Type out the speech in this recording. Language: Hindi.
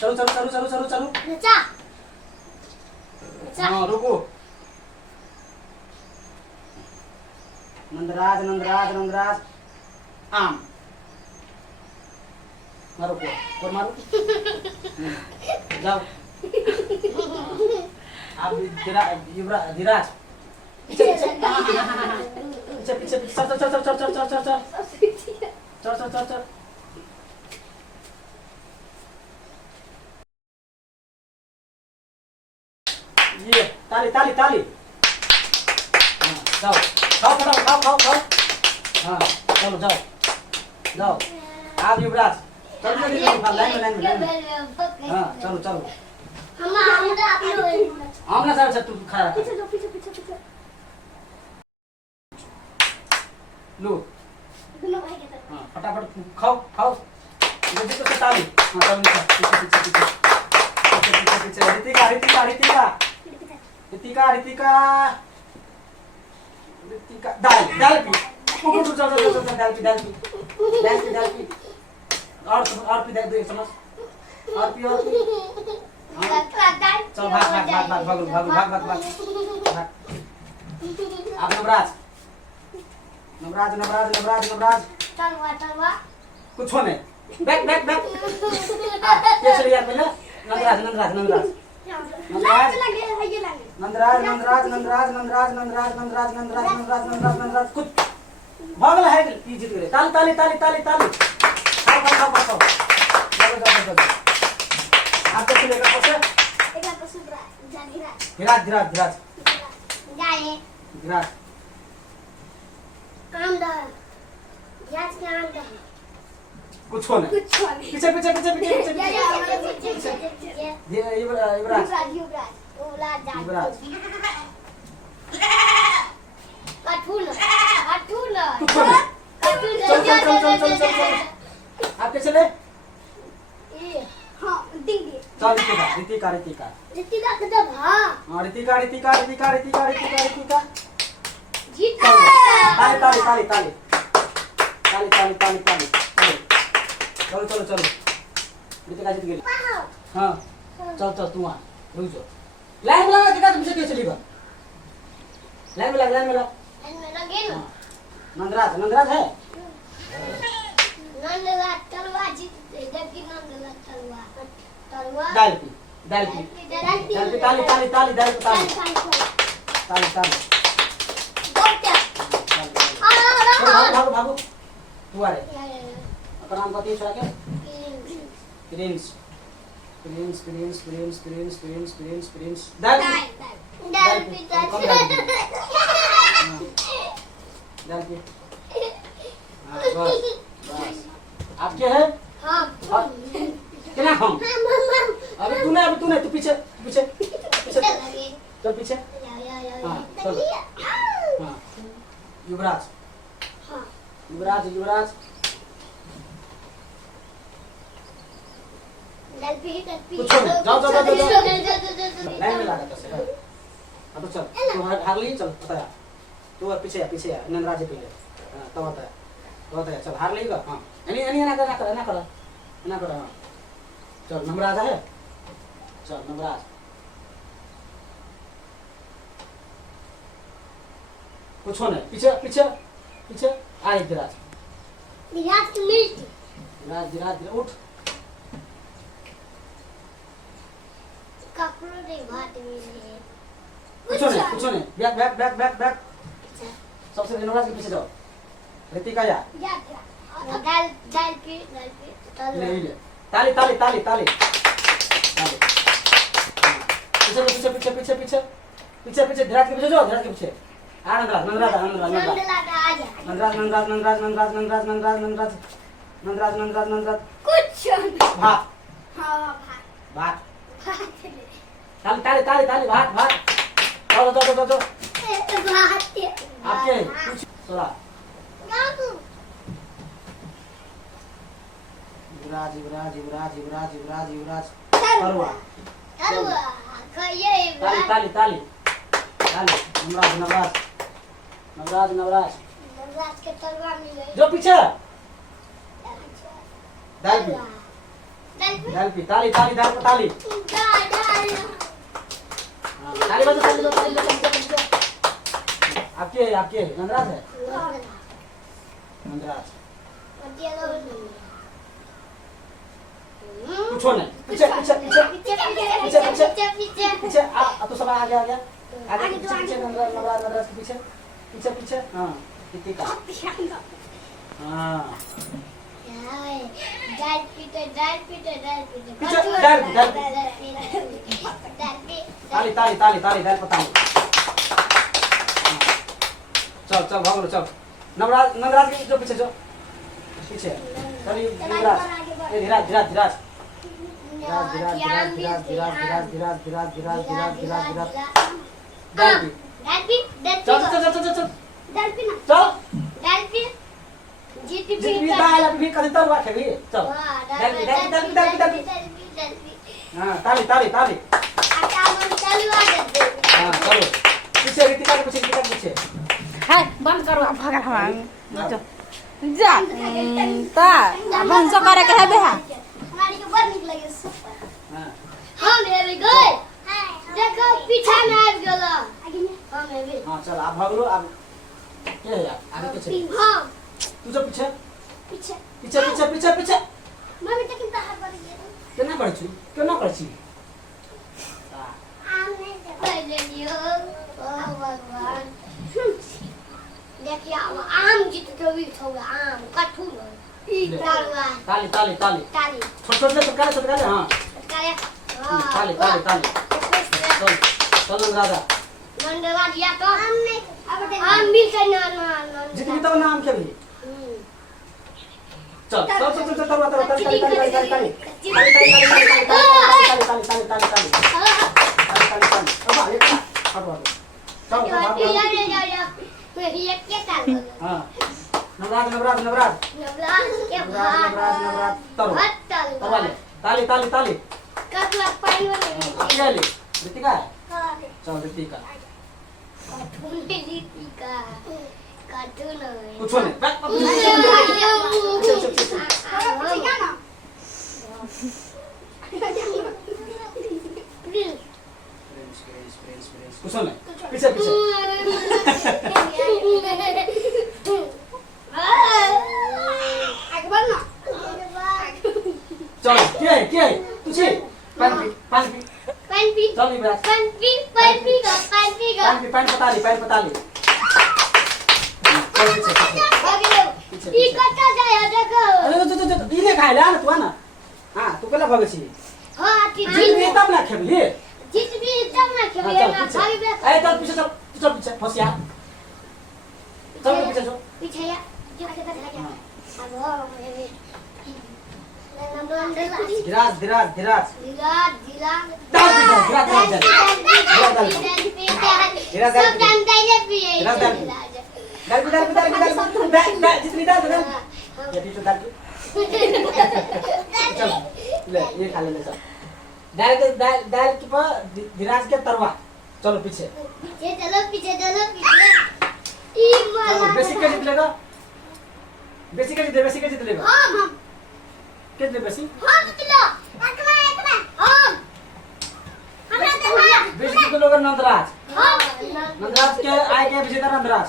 चलो चलो चलो चलो चलो चलो नचा नचा हाँ रुको नंदराज नंदराज नंदराज आम मारो और मारो जाओ आप युवराज धीराज पीछे पीछे पीछे पीछे चल चल चल चल चल चल चल चल चल चल चल चल ये ताली ताली ताली जाओ खाओ खाओ खाओ खाओ खाओ हाँ चलो जाओ जाओ आप युवराज चलो जल्दी चलो लाइन में हाँ चलो चलो आमना साहब से तू खड़ा पीछे लो पीछे पीछे पीछे लो दोनों भाई के साथ हाँ फटाफट खाओ खाओ जल्दी तो ताली हाँ चलो पीछे पीछे पीछे पीछे पीछे पीछे रितिका रितिका रितिका रितिका रितिका रितिका दाल दाल पी ऊपर चल चल चल चल दाल पी दाल पी दाल पी दाल पी और पी दे एक चम्मच और पी चल भाग भाग भाग भाग भाग भाग भाग भाग भाग आप नवराज नवराज नवराज नवराज नवराज चलवा कुछ हो नहीं बैक बैक बैक कैसे यार पहले नंदराज नंदराज नंदराज नंदराज नंदराज नंदराज नंदराज नंदराज नंदराज नंदराज नंदराज नंदराज नंदराज नंदराज कुछ भागल है कि जीत गए ताली ताली ताली ताली ताली खाओ खाओ खाओ खाओ जाओ जाओ जाओ आप कैसे लेकर पहुंचे धीराज धीराज धीराज धीराज कुछ हो नहीं पीछे पीछे पीछे पीछे पीछे युवराज युवराज कुछ हो नहीं चल चल चल चल चल चल आप कैसे ले चल रितिका रितिका रितिका हाँ रितिका रितिका रितिका रितिका रितिका रितिका ताली ताली ताली ताली ताली ताली ताली ताली चलो चलो चलो रितिका जीत गई हाँ चल चल तू वहाँ रुक जाओ लाइन में लगा रितिका तुमसे कैसे चलेगा लाइन में लग लाइन में लग नंदराज नंदराज है दाल पी दाल पी दाल पी ताली ताली ताली दाल पी ताली ताली ताली भागो भागो भागो तू आ रहे अपना नाम बताइए छोड़ा क्या Prince Prince Prince Prince Prince Prince Prince Prince दाल दाल पी दाल पी बस बस आप क्या है हाँ क्या हम अभी तूने तू पीछे पीछे पीछे चल पीछे हाँ चल हाँ युवराज युवराज युवराज कुछ नहीं जाओ जाओ जाओ जाओ लाइन में लगा कैसे हाँ तो चल तू हार ली चल बताया तू पीछे आ नंदराज पहले हाँ तब बताया चल हार लेगा हाँ नहीं ना कर हाँ चल नंबराज है चल नंबराज कुछ हो नहीं पीछे पीछे पीछे आए धीराज धीराज धीराज उठ कुछ नहीं back back back back back सबसे नंबराज के पीछे जाओ रितिका या नहीं ले ताली ताली ताली ताली पीछे पीछे पीछे पीछे पीछे पीछे पीछे धीराज के पीछे जाओ धीराज के पीछे नंदराज नंदराज नंदराज नंदराज नंदराज नंदराज नंदराज नंदराज नंदराज नंदराज नंदराज नंदराज कुछ भात भात ताली ताली ताली ताली भात भात जाओ जाओ जाओ जाओ आपके कुछ थोड़ा युवराज युवराज युवराज युवराज युवराज युवराज तरुआ ताली ताली ताली ताली नवराज नवराज नवराज नवराज के तलवार मिल गई जो पीछे दाल पी दाल पी ताली ताली दाल पर ताली हाँ, ताली बजा ताली बजा ताली बजा आपके है नंदराज है नंदराज पूछो नहीं पीछे तो सब आगे पीछे नंदराज के पीछे हाँ कितनी का हाँ ताली ताली ताली ताली दाल पर ताली चल भाग लो चल नवराज के जो पीछे चलिए धीराज ताली ताली ताली हाँ चलो पीछे रीतिका के पीछे हाय बंद करो अब भागा हम जा ता हम सब करे के है बेहा हमारी के बड़ निक लगे सुपर हाँ हम एबे गए देखो पीछा में आ गेला आगे में हम एबे हाँ चल आप भाग लो आप क्या है यार आगे पीछे हां तू जो पीछे पीछे मम्मी तक कितना हाथ बढ़ गया क्यों ना पड़ची आमने पहले लियो ओ भगवान देखिए आम जीत के भी होगा आम कठुन तालवा ताली ताली छोटे हाँ करे ताली चल राजा मंडवा दिया तो हमने आम मिल से ना जितनी तो नाम क्या भी चल नवराज ताली कतला पानी वाले ऋतिका है चल ऋतिका पूछो नहीं पूछो नहीं पीछे चलो क्या है तुझे पानी पी चल निवराज पानी पता ली चल पीछे अरे तो इने खाइला ना तू ना हां तू केला भागे छी जीत तब ना खेबली ए चल पीछे चल पीछे फसिया चल पीछे धीराज जितनी दाल ले ये खा ले सब दाल के पर धीराज के तरवा चलो पीछे बेसिक का जीत लेगा बेसिक का जीत लेगा कितने बेसिक बेसिक तो लोग नंदराज के आए के विजेता नंदराज